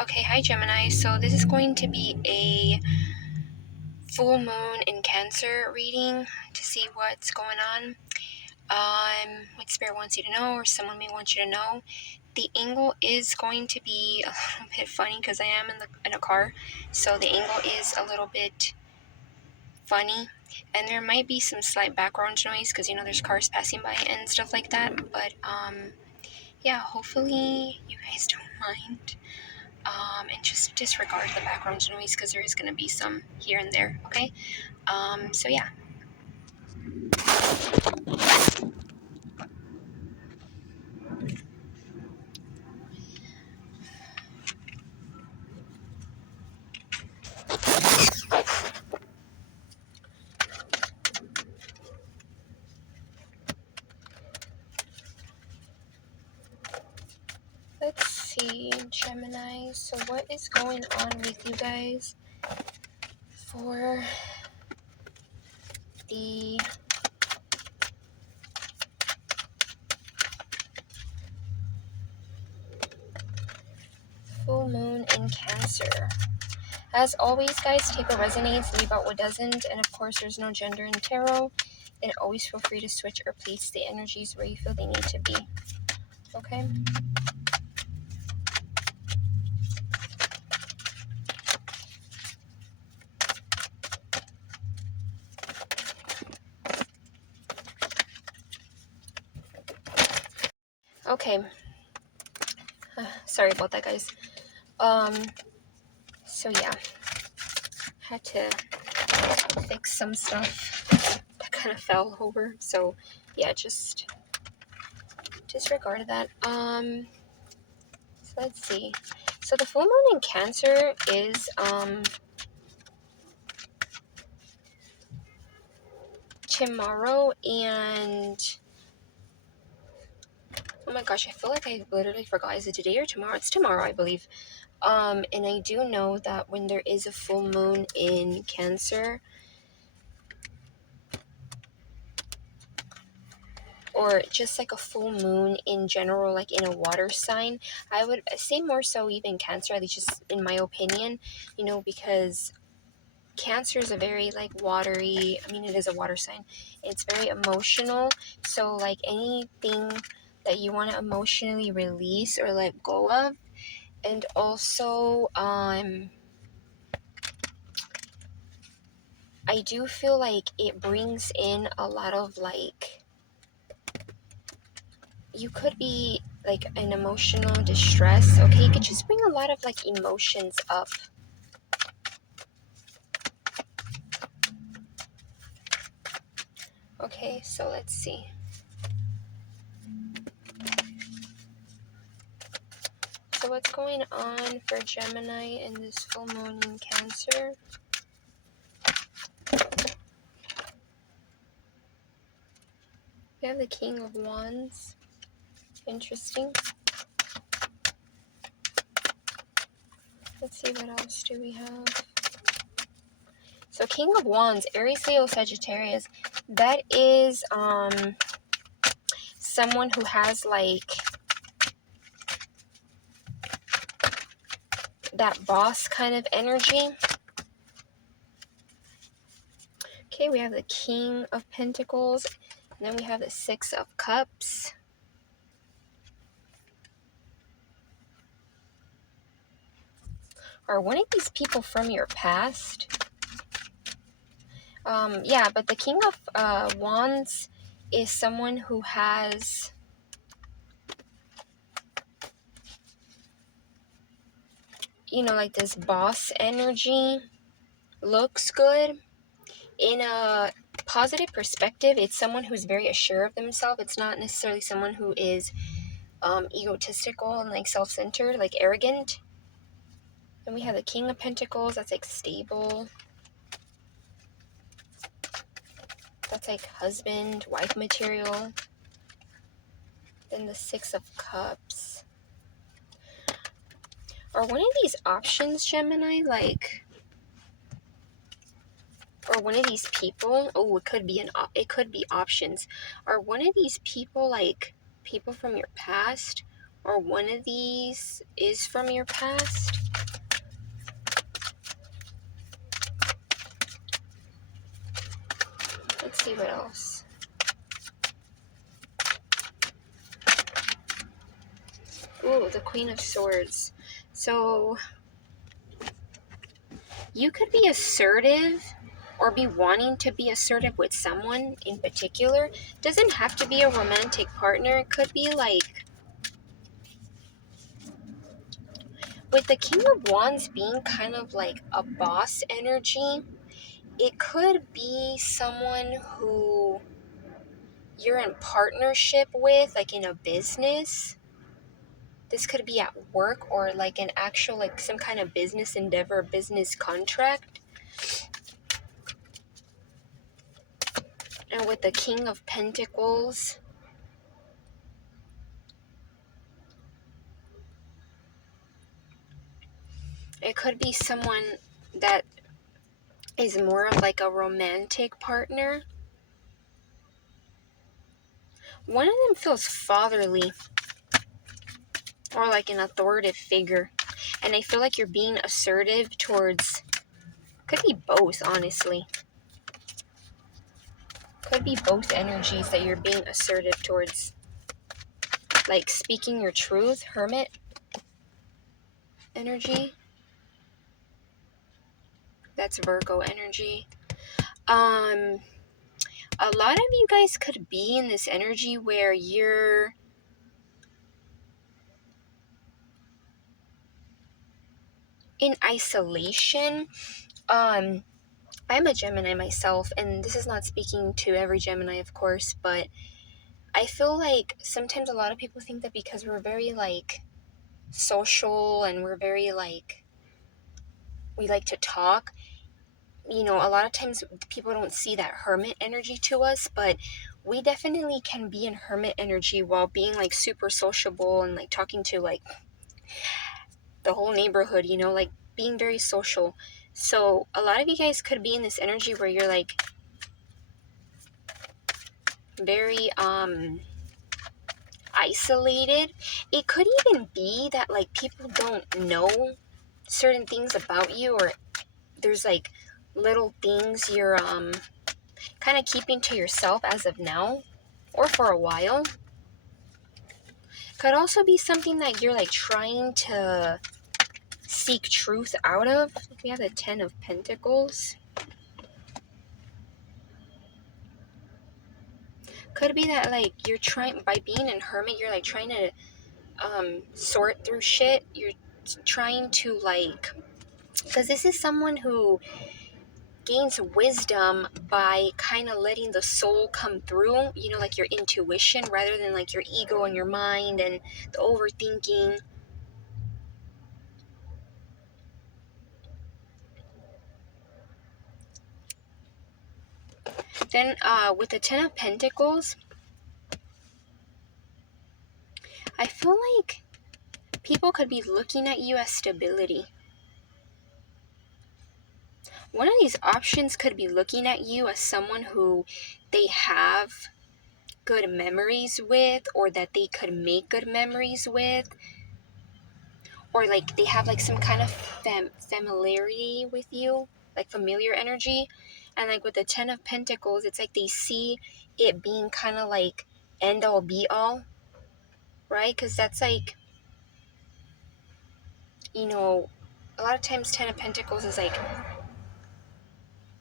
Okay, hi Gemini. So this is going to be a full moon in Cancer reading to see what's going on. What Spirit wants you to know, or someone may want you to know. The angle is going to be a little bit funny because I am in a car, so the angle is a little bit funny, and there might be some slight background noise because there's cars passing by and stuff like that. But yeah, hopefully you guys don't mind. And just disregard the background noise because there is going to be some here and there, okay? So yeah. Let's see, Gemini. So what is going on with you guys for the full moon in Cancer? As always, guys, take what resonates, leave out what doesn't, and of course, there's no gender in tarot. And always feel free to switch or place the energies where you feel they need to be. Okay? Okay. Sorry about that, guys. So yeah. Had to fix some stuff that kind of fell over. So yeah, just disregard that. So let's see. So the full moon in Cancer is tomorrow, and oh my gosh, I feel like I literally forgot. Is it today or tomorrow? It's tomorrow, I believe. And I do know that when there is a full moon in Cancer, or just like a full moon in general, like in a water sign, I would say more so even Cancer, at least just in my opinion, because Cancer is a very like watery, it is a water sign. It's very emotional. So like anything that you want to emotionally release or let go of. And also, I do feel like it brings in a lot of like, you could be like an emotional distress, okay? You could just bring a lot of like emotions up. Okay, so let's see. So what's going on for Gemini in this full moon in Cancer? We have the King of Wands. Interesting. Let's see, what else do we have? So King of Wands, Aries, Leo, Sagittarius. That is someone who has like that boss kind of energy. Okay, we have the King of Pentacles, and then we have the Six of Cups. Are one of these people from your past? Yeah, but the King of Wands is someone who has like this boss energy, looks good. In a positive perspective, it's someone who's very assured of themselves. It's not necessarily someone who is egotistical and like self-centered, like arrogant. And we have the King of Pentacles, that's like stable. That's like husband, wife material. Then the Six of Cups. Are one of these options, Gemini, like, or one of these people? Oh, it could be options. Are one of these people like people from your past, or one of these is from your past? Let's see what else. Ooh, the Queen of Swords. So, you could be assertive or be wanting to be assertive with someone in particular. Doesn't have to be a romantic partner. It could be like, with the King of Wands being kind of like a boss energy, it could be someone who you're in partnership with, like in a business. This could be at work or like an actual, like some kind of business endeavor, business contract. And with the King of Pentacles, it could be someone that is more of like a romantic partner. One of them feels fatherly or like an authoritative figure. And I feel like you're being assertive towards, could be both, honestly. Could be both energies that you're being assertive towards. Like speaking your truth, Hermit energy. That's Virgo energy. A lot of you guys could be in this energy where you're in isolation. I'm a Gemini myself, and this is not speaking to every Gemini, of course, but I feel like sometimes a lot of people think that because we're very like social and we're very like, we like to talk, you know, a lot of times people don't see that hermit energy to us, but we definitely can be in hermit energy while being like super sociable and like talking to like the whole neighborhood, you know, like being very social. So a lot of you guys could be in this energy where you're like very isolated. It could even be that like people don't know certain things about you, or there's like little things you're kind of keeping to yourself as of now or for a while. Could also be something that you're like trying to seek truth out of. We have the 10 of Pentacles. Could be that like you're trying, by being in hermit, you're like trying to sort through shit. You're trying to like, because this is someone who gains wisdom by kind of letting the soul come through, you know, like your intuition rather than like your ego and your mind and the overthinking. Then with the 10 of Pentacles, I feel like people could be looking at you as stability. One of these options could be looking at you as someone who they have good memories with, or that they could make good memories with, or like they have like some kind of familiarity with you, like familiar energy. And like with the 10 of Pentacles, it's like they see it being kind of like end all be all, right? Because that's like, you know, a lot of times 10 of Pentacles is like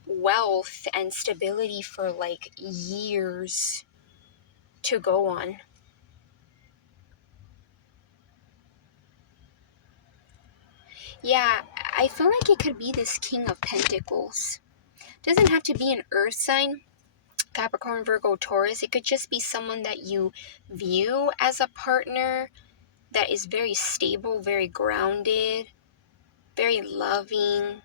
wealth and stability for like years to go on. Yeah, I feel like it could be this King of Pentacles. Doesn't have to be an earth sign, Capricorn, Virgo, Taurus. It could just be someone that you view as a partner that is very stable, very grounded, very loving.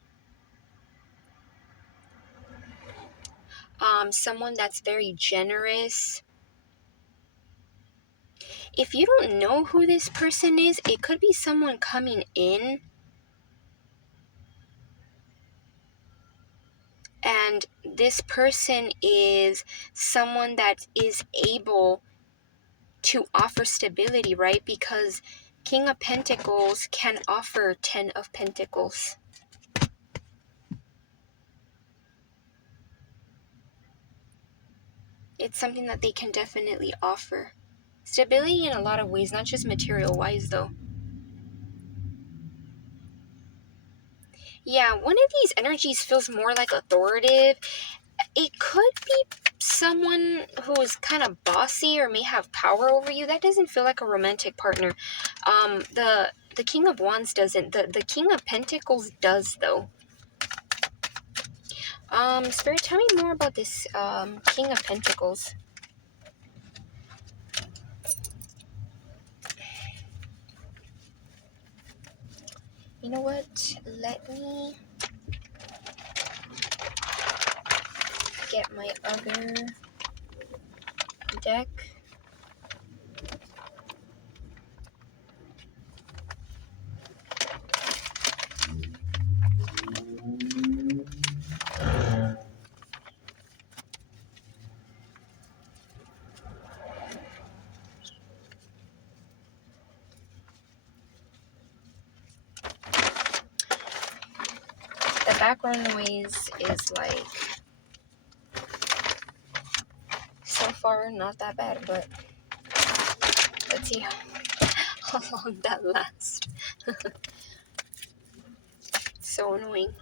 Someone that's very generous. If you don't know who this person is, it could be someone coming in and this person is someone that is able to offer stability, right? Because King of Pentacles can offer 10 of Pentacles. it's something that they can definitely offer. Stability in a lot of ways, not just material-wise, though. Yeah, one of these energies feels more like authoritative. It could be someone who is kind of bossy or may have power over you. That doesn't feel like a romantic partner. The King of Wands doesn't. The King of Pentacles does, though. Spirit, tell me more about this King of Pentacles. You know what? Let me get my other deck. The background noise is like, so far not that bad, but let's see how long that lasts. So annoying.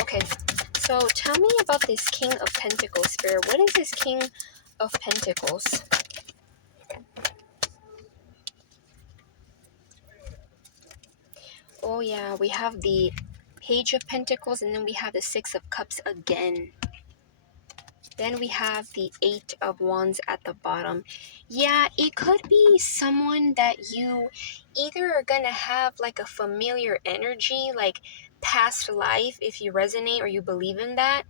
Okay, so tell me about this King of Pentacles, Spirit. What is this King of Pentacles? Oh yeah, we have the Page of Pentacles, and then we have the Six of Cups again. Then we have the Eight of Wands at the bottom. Yeah, it could be someone that you either are going to have like a familiar energy, like past life, if you resonate or you believe in that,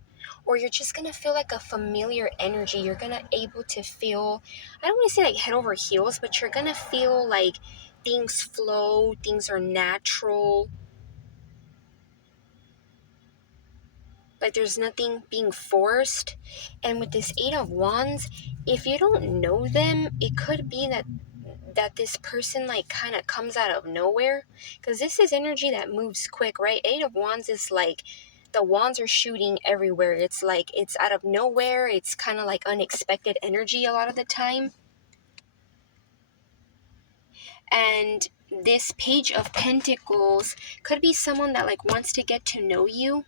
or you're just going to feel like a familiar energy. You're going to able to feel, I don't want to say like head over heels, but you're going to feel like things flow, things are natural. Like there's nothing being forced. And with this Eight of Wands, if you don't know them, it could be that this person like kind of comes out of nowhere, because this is energy that moves quick, right? Eight of Wands is like the wands are shooting everywhere. It's like it's out of nowhere. It's kind of like unexpected energy a lot of the time. And this Page of Pentacles could be someone that like wants to get to know you.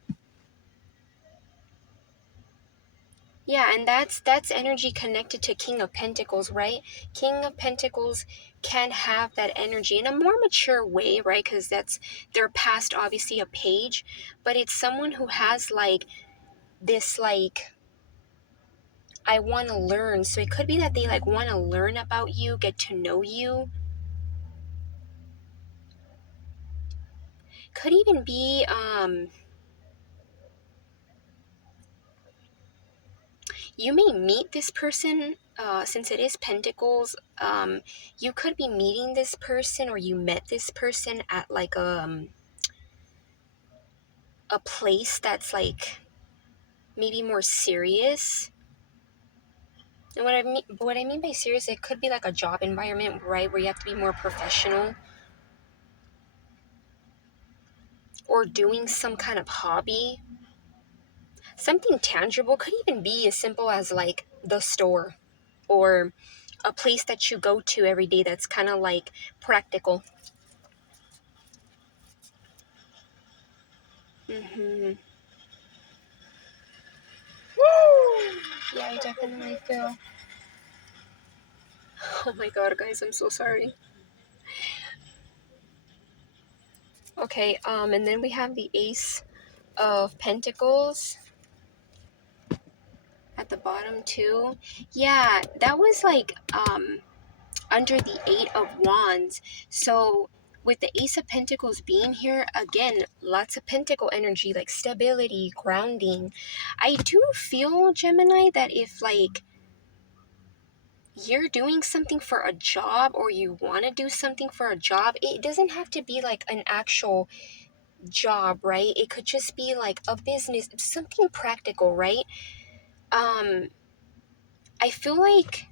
Yeah, and that's energy connected to King of Pentacles, right? King of Pentacles can have that energy in a more mature way, right? Because they're past obviously a page, but it's someone who has like this like, I want to learn. So it could be that they like want to learn about you, get to know you. Could even be you may meet this person, since it is Pentacles. You could be meeting this person, or you met this person at like a place that's like maybe more serious. And what I mean by serious, it could be like a job environment, right, where you have to be more professional, or doing some kind of hobby. Something tangible, could even be as simple as like the store, or a place that you go to every day that's kind of like practical. Mm-hmm. Yeah, I definitely feel. Oh my god, guys, I'm so sorry. Okay, and then we have the Ace of Pentacles at the bottom too. Yeah, that was like under the Eight of Wands. So with the Ace of Pentacles being here, again, lots of pentacle energy, like stability, grounding. I do feel, Gemini, that if like you're doing something for a job, or you want to do something for a job, it doesn't have to be like an actual job, right? It could just be like a business, something practical, right? I feel like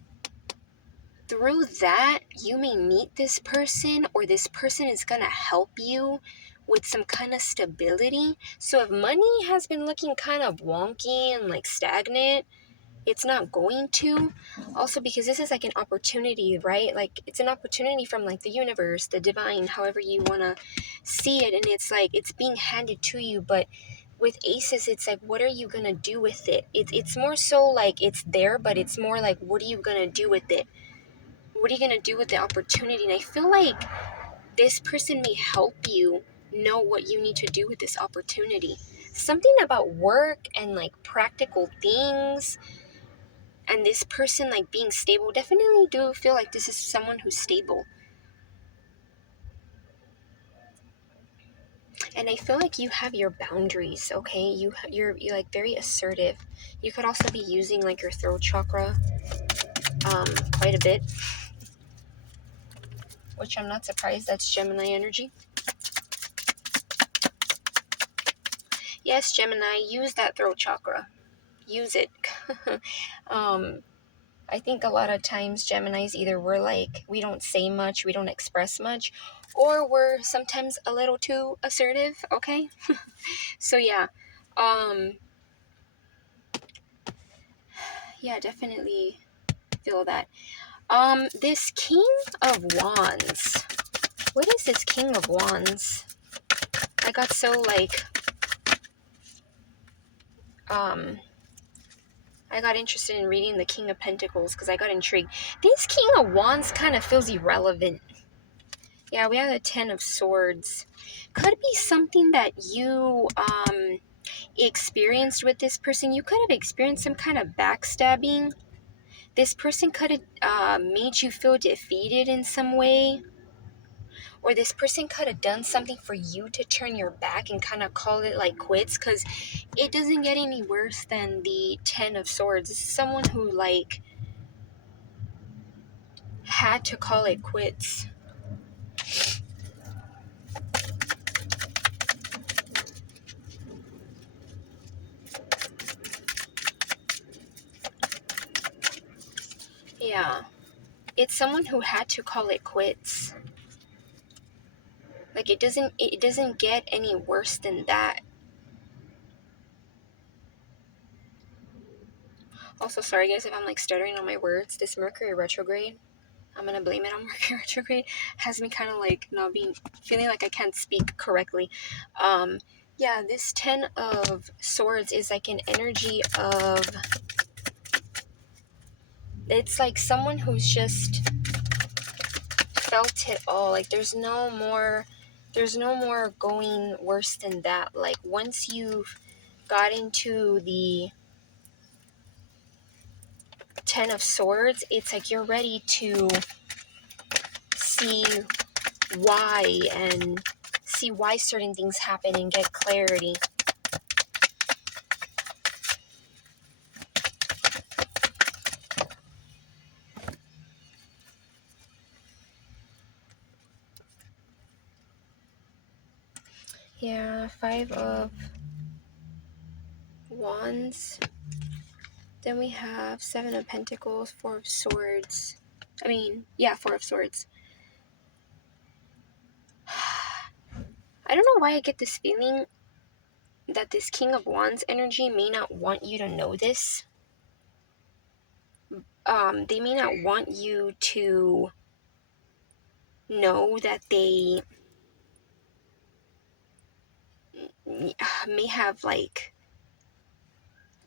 through that you may meet this person, or this person is gonna help you with some kind of stability. So if money has been looking kind of wonky and like stagnant, it's not going to. Also, because this is like an opportunity, right? Like, it's an opportunity from like the universe, the divine, however you want to see it. And it's like it's being handed to you. But with aces, it's like, what are you going to do with it? It's more so like it's there, but it's more like, what are you going to do with it? What are you going to do with the opportunity? And I feel like this person may help you know what you need to do with this opportunity. Something about work and like practical things, and this person like being stable. Definitely do feel like this is someone who's stable. And I feel like you have your boundaries, okay? You're like very assertive. You could also be using like your throat chakra quite a bit, which I'm not surprised. That's Gemini energy. Yes, Gemini, use that throat chakra. Use it. I think a lot of times Geminis, either we're like, we don't say much, we don't express much, or we're sometimes a little too assertive, okay? So yeah, yeah, definitely feel that. This King of Wands. What is this King of Wands? I got so like, I got interested in reading the King of Pentacles because I got intrigued. This King of Wands kind of feels irrelevant. Yeah, we have the Ten of Swords. Could be something that you experienced with this person. You could have experienced some kind of backstabbing. This person could have made you feel defeated in some way. Or this person could have done something for you to turn your back and kind of call it like quits, because it doesn't get any worse than the Ten of Swords. This is someone who like had to call it quits. Yeah, it's someone who had to call it quits. Like, it doesn't get any worse than that. Also, sorry guys if I'm like stuttering on my words. This Mercury retrograde, I'm gonna blame it on Mercury retrograde, has me kind of like not feeling like I can't speak correctly. Yeah, this Ten of Swords is like an energy of, it's like someone who's just felt it all. Like, there's no more going worse than that. Like, once you've got into the Ten of Swords, it's like you're ready to see why certain things happen and get clarity. Yeah, Five of Wands. Then we have Seven of Pentacles, Four of Swords. Four of Swords. I don't know why I get this feeling that this King of Wands energy may not want you to know this. They may not want you to know that they may have like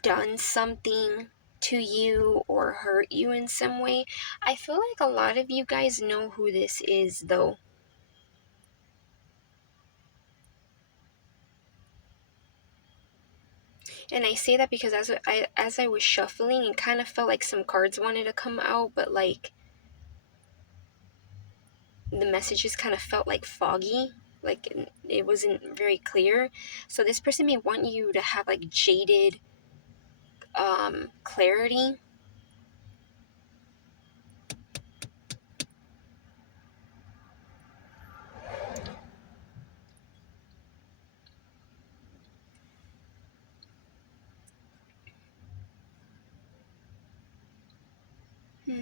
done something to you or hurt you in some way. I feel like a lot of you guys know who this is though. And I say that because as I was shuffling, it kind of felt like some cards wanted to come out, but like the messages kind of felt like foggy, like it wasn't very clear. So this person may want you to have like jaded clarity.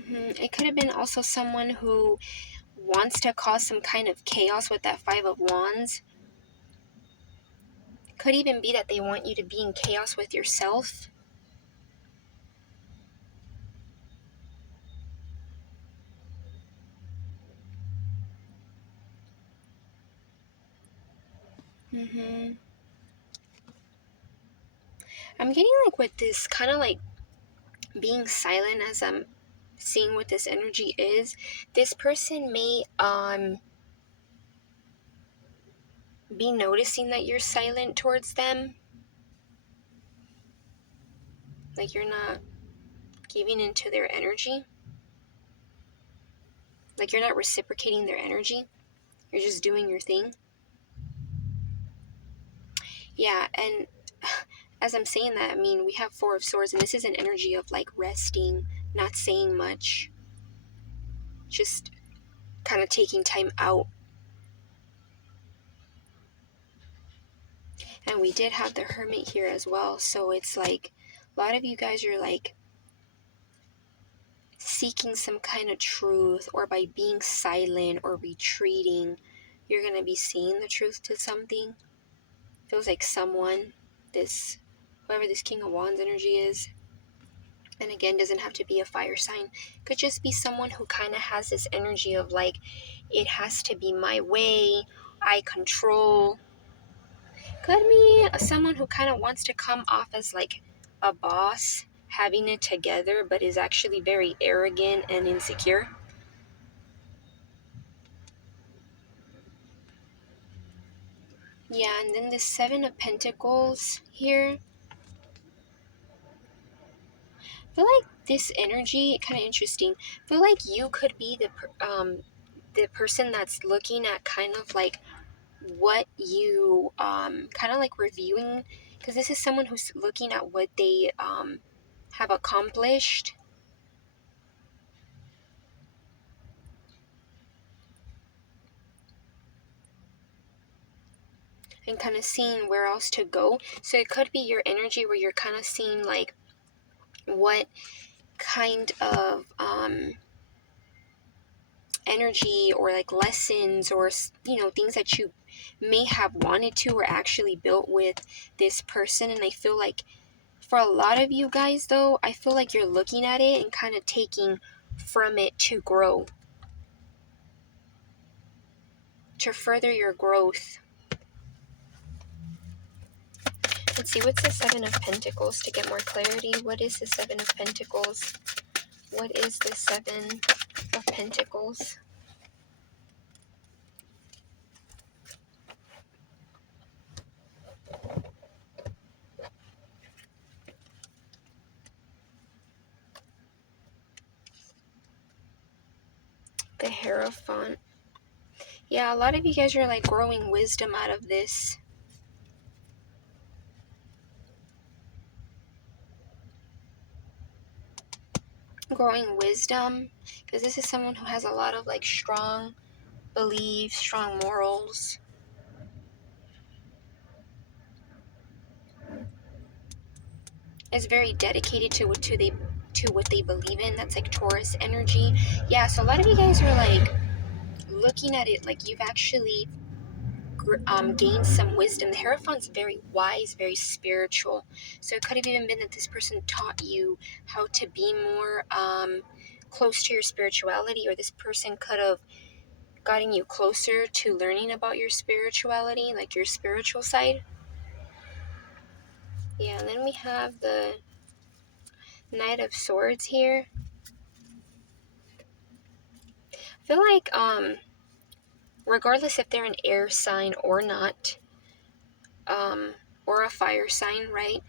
It could have been also someone who wants to cause some kind of chaos with that Five of Wands. Could even be that they want you to be in chaos with yourself. I'm getting like with this kind of like being silent as I'm seeing what this energy is. This person may be noticing that you're silent towards them. Like you're not giving into their energy. Like you're not reciprocating their energy. You're just doing your thing. Yeah, and as I'm saying that, I mean, we have Four of Swords, and this is an energy of like resting, not saying much, just kind of taking time out. And we did have the Hermit here as well, so it's like a lot of you guys are like seeking some kind of truth, or by being silent or retreating, you're going to be seeing the truth to something. Feels like someone, whoever this King of Wands energy is, and again, doesn't have to be a fire sign, could just be someone who kind of has this energy of like, it has to be my way, I control. Could be someone who kind of wants to come off as like a boss, having it together, but is actually very arrogant and insecure. Yeah, and then the Seven of Pentacles here. I feel like this energy, kind of interesting. I feel like you could be the person that's looking at kind of like what you kind of like reviewing, because this is someone who's looking at what they have accomplished, and kind of seeing where else to go. So it could be your energy where you're kind of seeing like what kind of energy or like lessons or things that you may have wanted to or actually built with this person. And I feel like for a lot of you guys though, I feel like you're looking at it and kind of taking from it to grow, to further your growth. Let's see, what's the Seven of Pentacles to get more clarity? What is the Seven of Pentacles? What is the Seven of Pentacles? The Hierophant. Yeah, a lot of you guys are like growing wisdom out of this. Growing wisdom, because this is someone who has a lot of like strong beliefs, strong morals. Is very dedicated to what they believe in. That's like Taurus energy. Yeah, so a lot of you guys are like looking at it like you've actually gained some wisdom. The Hierophant's very wise, very spiritual. So it could have even been that this person taught you how to be more close to your spirituality, or this person could have gotten you closer to learning about your spirituality, like your spiritual side. Yeah, and then we have the Knight of Swords here. I feel like regardless if they're an air sign or not, or a fire sign, right?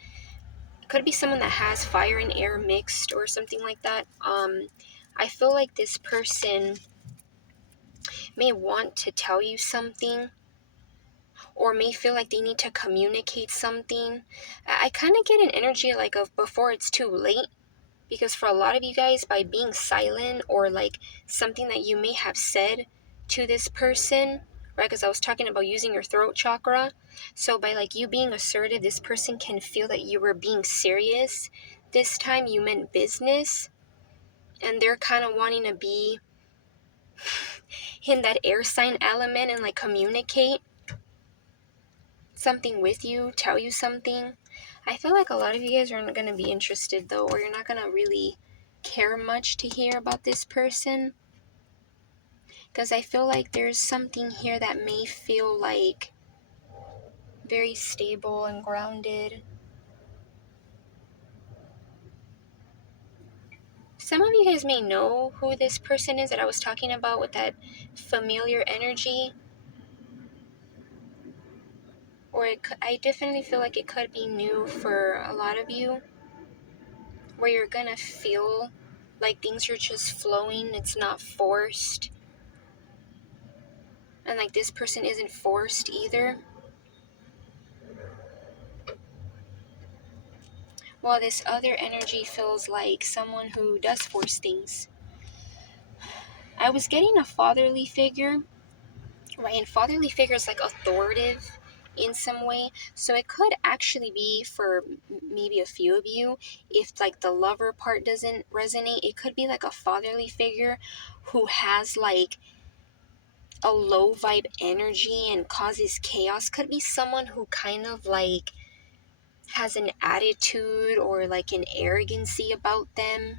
It could be someone that has fire and air mixed or something like that. I feel like this person may want to tell you something, or may feel like they need to communicate something. I kind of get an energy like of before it's too late, because for a lot of you guys, by being silent or like something that you may have said to this person, right? Because I was talking about using your throat chakra. So by like you being assertive, this person can feel that you were being serious. This time you meant business, and they're kind of wanting to be in that air sign element and like communicate something with you, tell you something. I feel like a lot of you guys aren't going to be interested though, or you're not going to really care much to hear about this person, because I feel like there's something here that may feel like very stable and grounded. Some of you guys may know who this person is that I was talking about with that familiar energy. Or I definitely feel like it could be new for a lot of you, where you're gonna feel like things are just flowing, it's not forced. And like this person isn't forced either. While this other energy feels like someone who does force things. I was getting a fatherly figure, right? And fatherly figure is like authoritative in some way. So it could actually be for maybe a few of you, if like the lover part doesn't resonate, it could be like a fatherly figure who has like a low vibe energy and causes chaos. Could be someone who kind of like has an attitude or like an arrogancy about them.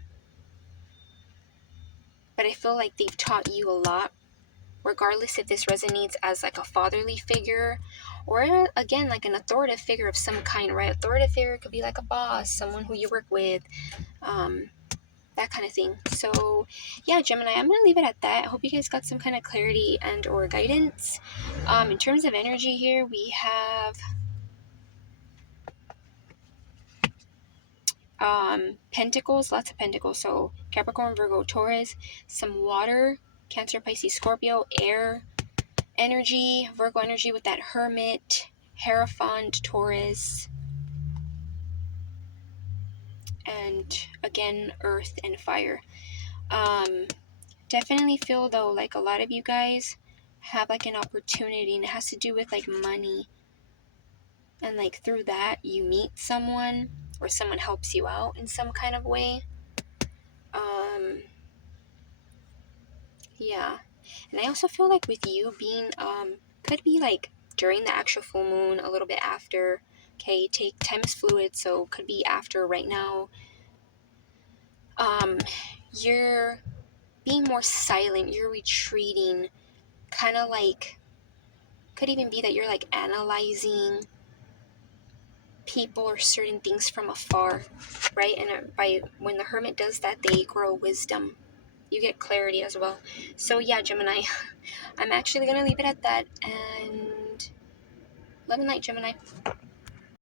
But I feel like they've taught you a lot, regardless if this resonates as like a fatherly figure or again like an authoritative figure of some kind, right? Authoritative figure could be like a boss, someone who you work with, that kind of thing. So yeah, Gemini, I'm gonna leave it at that. I hope you guys got some kind of clarity and or guidance. In terms of energy here, we have pentacles, lots of pentacles. So Capricorn, Virgo, Taurus, some water, Cancer, Pisces, Scorpio, air energy, Virgo energy with that Hermit, Hierophant, Taurus, and again earth and fire. Definitely feel though like a lot of you guys have like an opportunity, and it has to do with like money, and like through that you meet someone or someone helps you out in some kind of way. Yeah. And I also feel like with you being could be like during the actual full moon, a little bit after. Okay, time is fluid, so could be after right now. You're being more silent, you're retreating, kind of like, could even be that you're like analyzing people or certain things from afar, right? And by when the hermit does that, they grow wisdom. You get clarity as well. So yeah, Gemini, I'm actually gonna leave it at that, and love and light, Gemini.